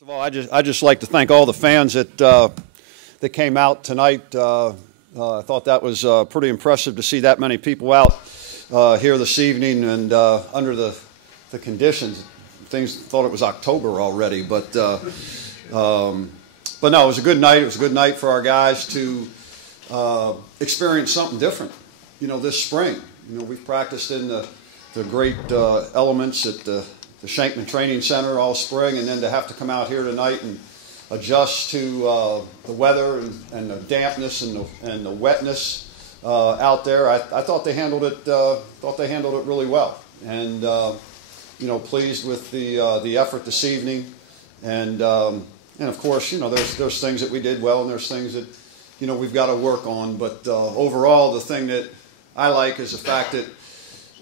First of all, I just like to thank all the fans that came out tonight. I thought that was pretty impressive to see that many people out here this evening and under the conditions. Things thought it was October already, but no, it was a good night. It was a good night for our guys to experience something different. You know, this spring. You know, we've practiced in the great elements at the Shankman Training Center all spring, and then to have to come out here tonight and adjust to the weather and the dampness and the wetness out there. I thought they handled it. Thought they handled it really well, and you know, pleased with the effort this evening, and of course, you know, there's things that we did well, and there's things that, you know, we've got to work on. But overall, the thing that I like is the fact that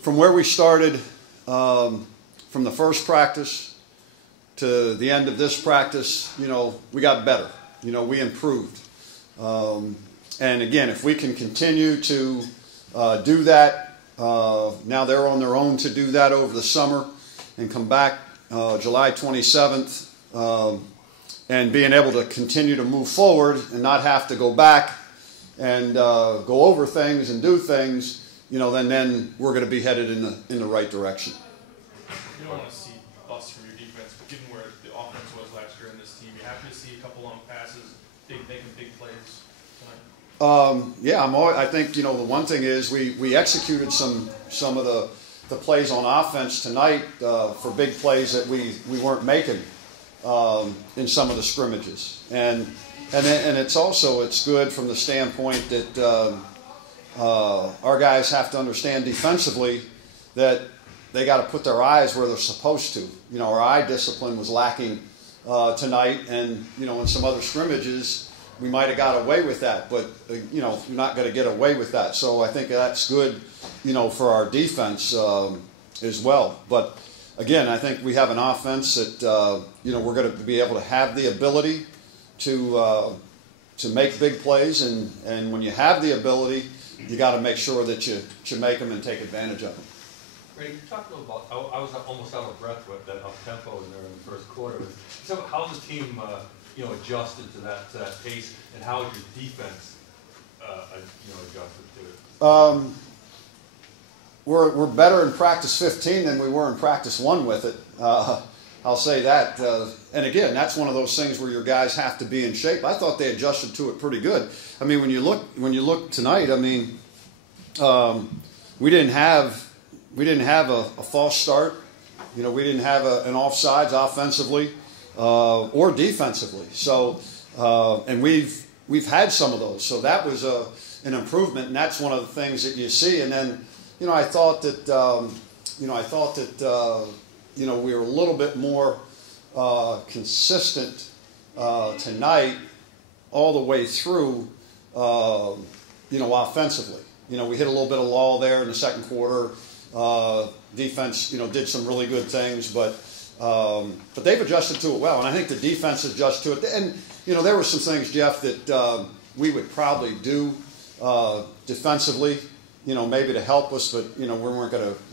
from where we started, from the first practice to the end of this practice, you know, we got better. You know, we improved. And again, if we can continue to do that, now they're on their own to do that over the summer and come back July 27th and being able to continue to move forward and not have to go back and go over things and do things, you know, then we're going to be headed in the right direction. You don't want to see busts from your defense, but given where the offense was last year in this team, you happy to see a couple long passes, making big plays tonight? Yeah, I think, you know, the one thing is we executed some of the plays on offense tonight for big plays that we weren't making in some of the scrimmages, and it's good from the standpoint that our guys have to understand defensively that they got to put their eyes where they're supposed to. You know, our eye discipline was lacking tonight, and, you know, in some other scrimmages we might have got away with that, but you know, you're not going to get away with that. So I think that's good, you know, for our defense as well. But again, I think we have an offense that you know, we're going to be able to have the ability to make big plays, and when you have the ability, you got to make sure that you make them and take advantage of them. Randy, you talked a little about, I was almost out of breath with that up-tempo in there in the first quarter. So how's the team you know, adjusted to that pace, and how has your defense you know, adjusted to it? We're better in practice 15 than we were in practice 1 with it. I'll say that. And again, that's one of those things where your guys have to be in shape. I thought they adjusted to it pretty good. I mean, when you look tonight, I mean, we didn't have a false start. You know, we didn't have an offsides offensively or defensively. So, and we've had some of those. So that was an improvement, and that's one of the things that you see. And then, you know, I thought that you know, we were a little bit more consistent tonight all the way through, you know, offensively. You know, we hit a little bit of lull there in the second quarter. Defense, you know, did some really good things, but they've adjusted to it well, and I think the defense adjusted to it. And, you know, there were some things, Jeff, that we would probably do defensively, you know, maybe to help us, but, you know, we're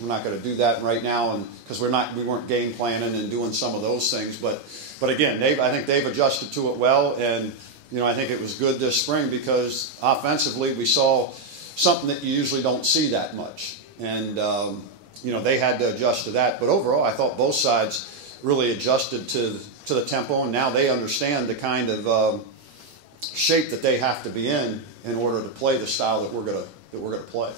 not gonna do that right now, and because we weren't game planning and doing some of those things. But again, I think they've adjusted to it well, and, you know, I think it was good this spring because offensively we saw something that you usually don't see that much, and you know, they had to adjust to that. But overall, I thought both sides really adjusted to the tempo, and now they understand the kind of shape that they have to be in order to play the style that we're gonna play.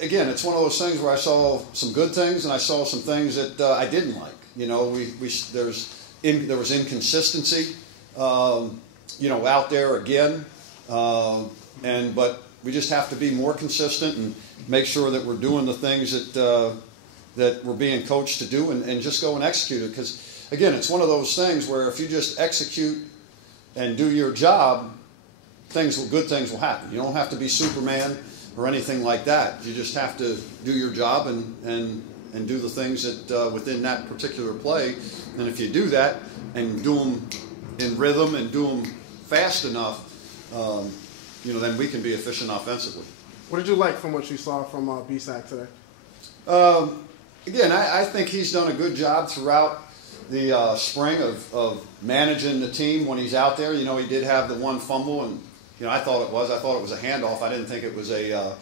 Again, it's one of those things where I saw some good things and I saw some things that I didn't like. You know, there was inconsistency, you know, out there again, but we just have to be more consistent and make sure that we're doing the things that we're being coached to do, and just go and execute it. Because again, it's one of those things where if you just execute and do your job, good things will happen. You don't have to be Superman or anything like that. You just have to do your job and do the things that within that particular play. And if you do that and do them in rhythm and do them fast enough, you know, then we can be efficient offensively. What did you like from what you saw from BSAC today? again, I think he's done a good job throughout the spring of managing the team when he's out there. You know, he did have the one fumble, and I thought it was a handoff. I didn't think it was I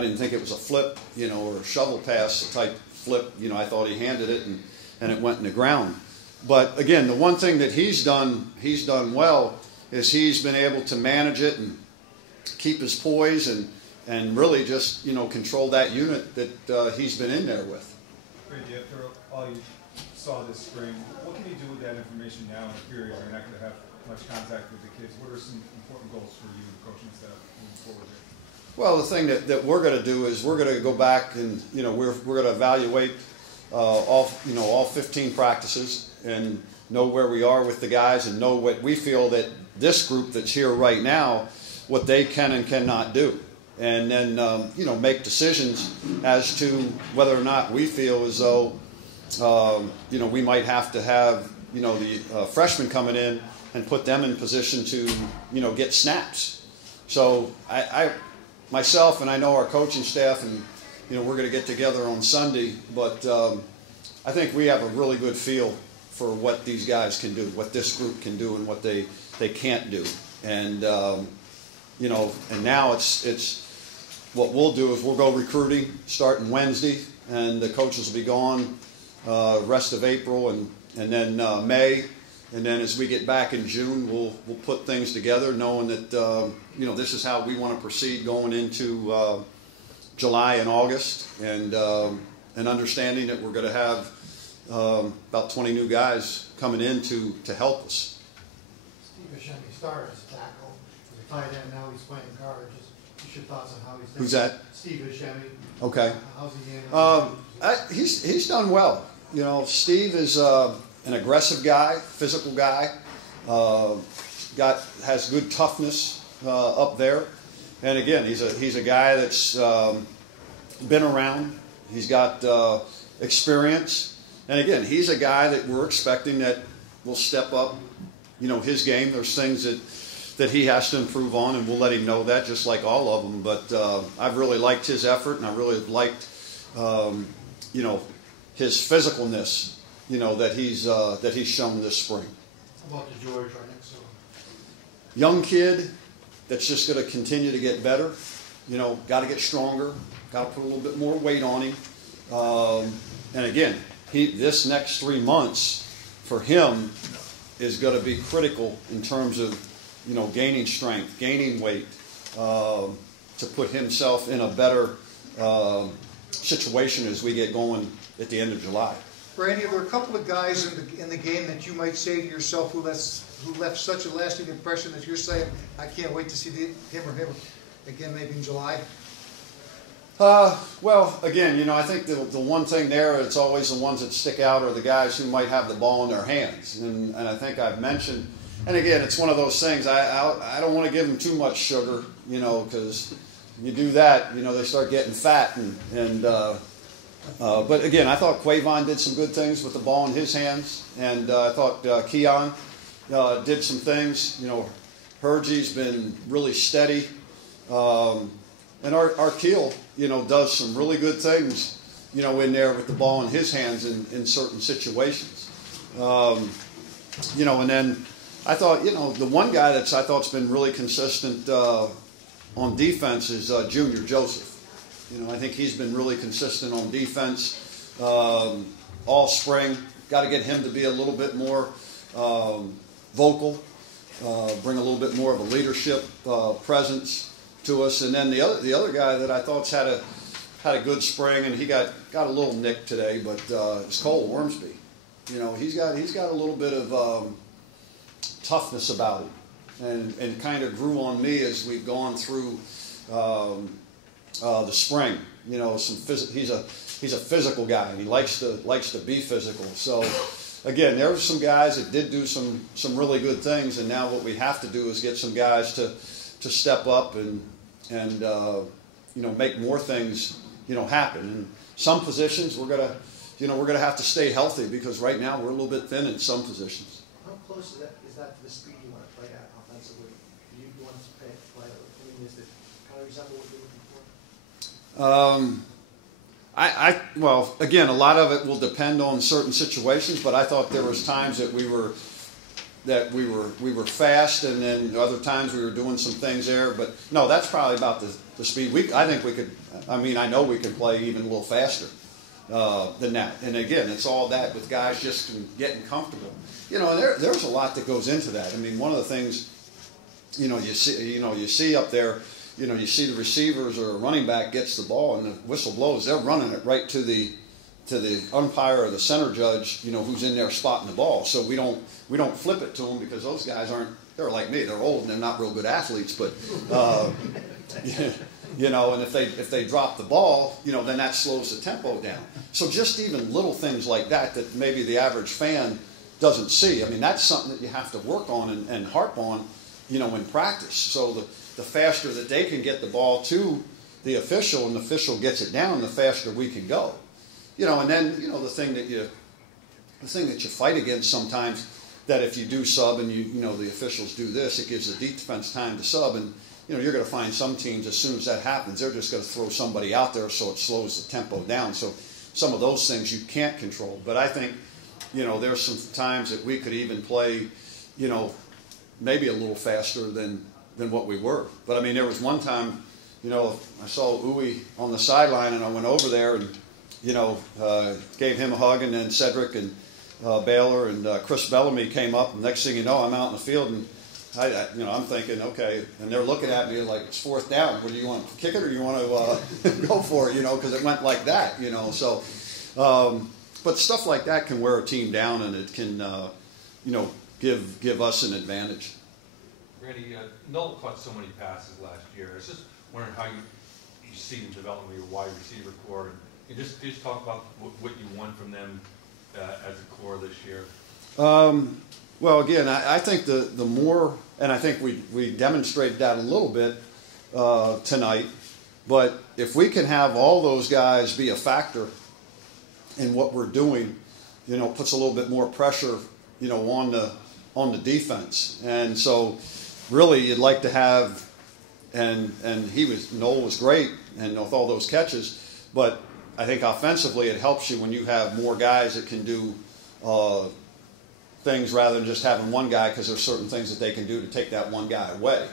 didn't think it was a flip, or a shovel pass type flip. I thought he handed it and it went in the ground. But again, the one thing that he's done well is he's been able to manage it and keep his poise and really just control that unit that he's been in there with. Randy, after all you saw this spring, what can you do with that information now in a period where you're not going to have much contact with the kids? What are some important goals for you, coaching staff, moving forward here? Well, the thing that we're going to do is we're going to go back and we're going to evaluate all 15 practices and know where we are with the guys and know what we feel that this group that's here right now, what they can and cannot do. And then, make decisions as to whether or not we feel as though, we might have to have, the freshmen coming in and put them in position to, get snaps. So I myself and I know our coaching staff and, we're going to get together on Sunday, but I think we have a really good feel for what these guys can do, what this group can do and what they can't do. And, and now it's what we'll do is we'll go recruiting starting Wednesday, and the coaches will be gone rest of April and then May, and then as we get back in June, we'll put things together, knowing that this is how we want to proceed going into July and August, and understanding that we're going to have about 20 new guys coming in to help us. Steve Buscemi started as a tackle, as a tight end. Now he's playing guard. Just your thoughts on how he's doing. Who's that? Steve Buscemi. Okay. How's he handling? He's done well. Steve is an aggressive guy, physical guy. Has good toughness up there, and again, he's a guy that's been around. He's got experience, and again, he's a guy that we're expecting that will step up. His game. There's things that he has to improve on, and we'll let him know that, just like all of them. But I've really liked his effort, and I really liked, his physicalness, that he's shown this spring. How about the George right next to him? Young kid that's just going to continue to get better. Got to get stronger. Got to put a little bit more weight on him. And again, this next 3 months for him is going to be critical in terms of gaining strength, gaining weight, to put himself in a better situation as we get going at the end of July. Randy, are there a couple of guys in the game that you might say to yourself who left such a lasting impression that you're saying, I can't wait to see him or him again maybe in July? Well, again, I think the one thing there, it's always the ones that stick out are the guys who might have the ball in their hands. And I think I've mentioned, and again, it's one of those things, I don't want to give them too much sugar, because you do that, they start getting fat. But again, I thought Quavon did some good things with the ball in his hands, and I thought Keon did some things. Hergie's been really steady. And our Keel, does some really good things, in there with the ball in his hands in certain situations. And then I thought, the one guy I thought's been really consistent on defense is Junior Joseph. I think he's been really consistent on defense all spring. Got to get him to be a little bit more vocal, bring a little bit more of a leadership presence to us. And then the other guy that I thought's had a good spring, and he got a little nick today, but it's Cole Wormsby. He's got a little bit of toughness about him, and kind of grew on me as we've gone through the spring. He's a physical guy, and he likes to be physical. So again, there were some guys that did do some really good things, and now what we have to do is get some guys to step up and make more things happen. And some positions we're gonna have to stay healthy, because right now we're a little bit thin in some positions. How close is that to the speed you want to play at offensively? Do you want to play? Is it kind of resemble what you're looking for? Well, again, a lot of it will depend on certain situations, but I thought there was times that we were fast, and then other times we were doing some things there. But no, that's probably about the speed. I think we could. I mean, I know we could play even a little faster than that. And again, it's all that with guys just getting comfortable. There's a lot that goes into that. I mean, one of the things, you see up there. You see the receivers or a running back gets the ball and the whistle blows. They're running it right to the umpire or the center judge, who's in there spotting the ball. So we don't flip it to them because those guys they're like me. They're old and they're not real good athletes. But and if they drop the ball, then that slows the tempo down. So just even little things like that maybe the average fan doesn't see. I mean, that's something that you have to work on and harp on, in practice. So the faster that they can get the ball to the official and the official gets it down, the faster we can go. And then, the thing that you fight against sometimes, that if you do sub and the officials do this, it gives the defense time to sub, and you're going to find some teams, as soon as that happens, they're just going to throw somebody out there so it slows the tempo down. So some of those things you can't control. But I think, there's some times that we could even play, maybe a little faster than what we were. But I mean, there was one time, I saw Uwe on the sideline, and I went over there and, gave him a hug, and then Cedric and Baylor and Chris Bellamy came up, and next thing you know, I'm out in the field, and I'm thinking, okay, and they're looking at me like, it's 4th down. What do you want, to kick it, or do you want to go for it? Because it went like that. So, but stuff like that can wear a team down, and it can, give us an advantage. Randy, Noel caught so many passes last year. I was just wondering how you see him developing your wide receiver core. And just talk about what you want from them as a core this year. Well, again, I think the more, and I think we demonstrated that a little bit tonight, but if we can have all those guys be a factor in what we're doing, puts a little bit more pressure, on the defense. And so really you'd like to have, and Noel was great, and with all those catches, but I think offensively it helps you when you have more guys that can do things rather than just having one guy, because there's certain things that they can do to take that one guy away.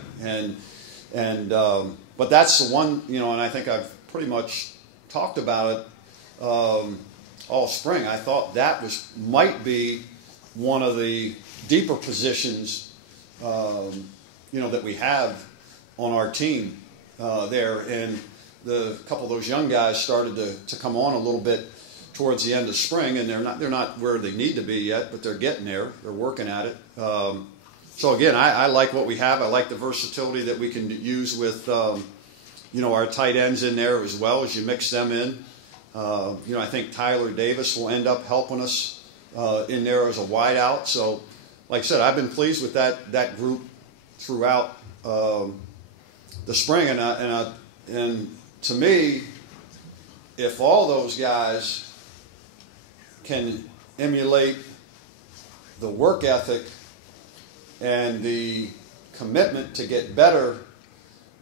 But that's the one, and I think I've pretty much talked about it all spring. I thought that might be one of the deeper positions, that we have on our team there. And the couple of those young guys started to come on a little bit towards the end of spring, and they're not where they need to be yet, but they're getting there. They're working at it. So again, I like what we have. I like the versatility that we can use with our tight ends in there as well, as you mix them in. I think Tyler Davis will end up helping us in there as a wideout. So, like I said, I've been pleased with that group throughout the spring, and to me, if all those guys can emulate the work ethic and the commitment to get better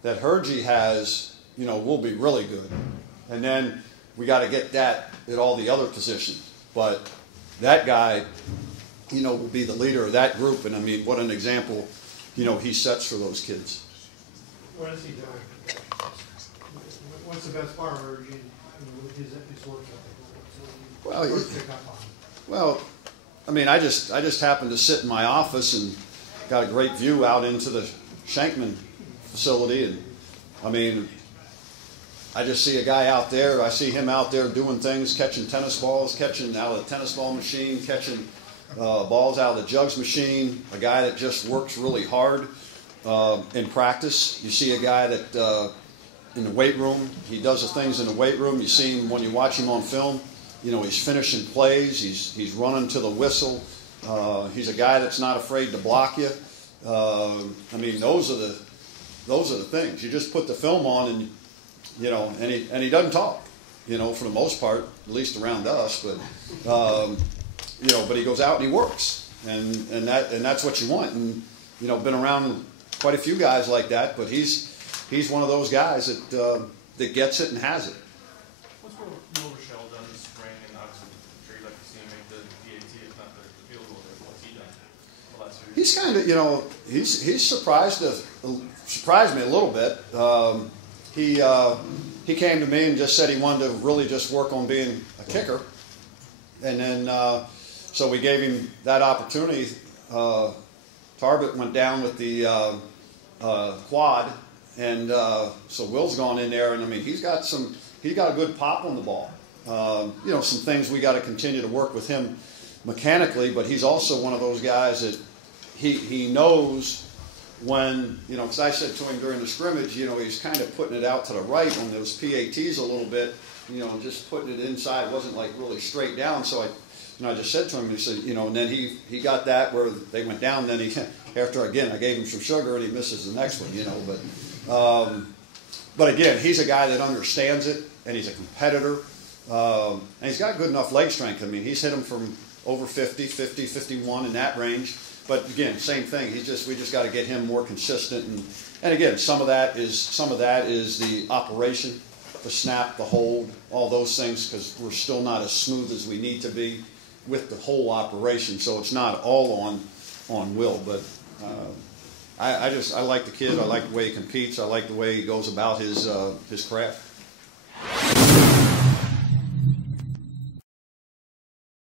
that Hergy has, we'll be really good. And then we got to get that at all the other positions. But that guy, will be the leader of that group. And I mean, what an example, he sets for those kids. What is he doing? What's the best part of Hergy with his work ethic? Well, I mean, I just happened to sit in my office and got a great view out into the Shankman facility, and I mean, I just see a guy out there. I see him out there doing things, catching tennis balls, catching out of the tennis ball machine, catching balls out of the jugs machine. A guy that just works really hard in practice. You see a guy that in the weight room, he does the things in the weight room. You see him when you watch him on film. He's finishing plays. He's running to the whistle. He's a guy that's not afraid to block you. I mean, those are the things. You just put the film on, and and he doesn't talk. For the most part, at least around us. But but he goes out and he works, and that's what you want. And been around quite a few guys like that, but he's one of those guys that gets it and has it. What's more He's kind of, he's surprised me a little bit. He came to me and just said he wanted to really just work on being a kicker, and then so we gave him that opportunity. Tarbert went down with the quad, and so Will's gone in there, and I mean he's got a good pop on the ball. Some things we got to continue to work with him mechanically, but he's also one of those guys that he knows when, because I said to him during the scrimmage, he's kind of putting it out to the right on those PATs a little bit, just putting it inside. It wasn't like really straight down. So I just said to him, he said, and then he got that where they went down. Then after again, I gave him some sugar and he misses the next one, but again, he's a guy that understands it and he's a competitor. And he's got good enough leg strength. I mean, he's hit him from over 50, 51 in that range. But again, same thing. We just got to get him more consistent. And again, some of that is the operation, the snap, the hold, all those things, because we're still not as smooth as we need to be with the whole operation. So it's not all on Will. But I like the kid. I like the way he competes. I like the way he goes about his craft.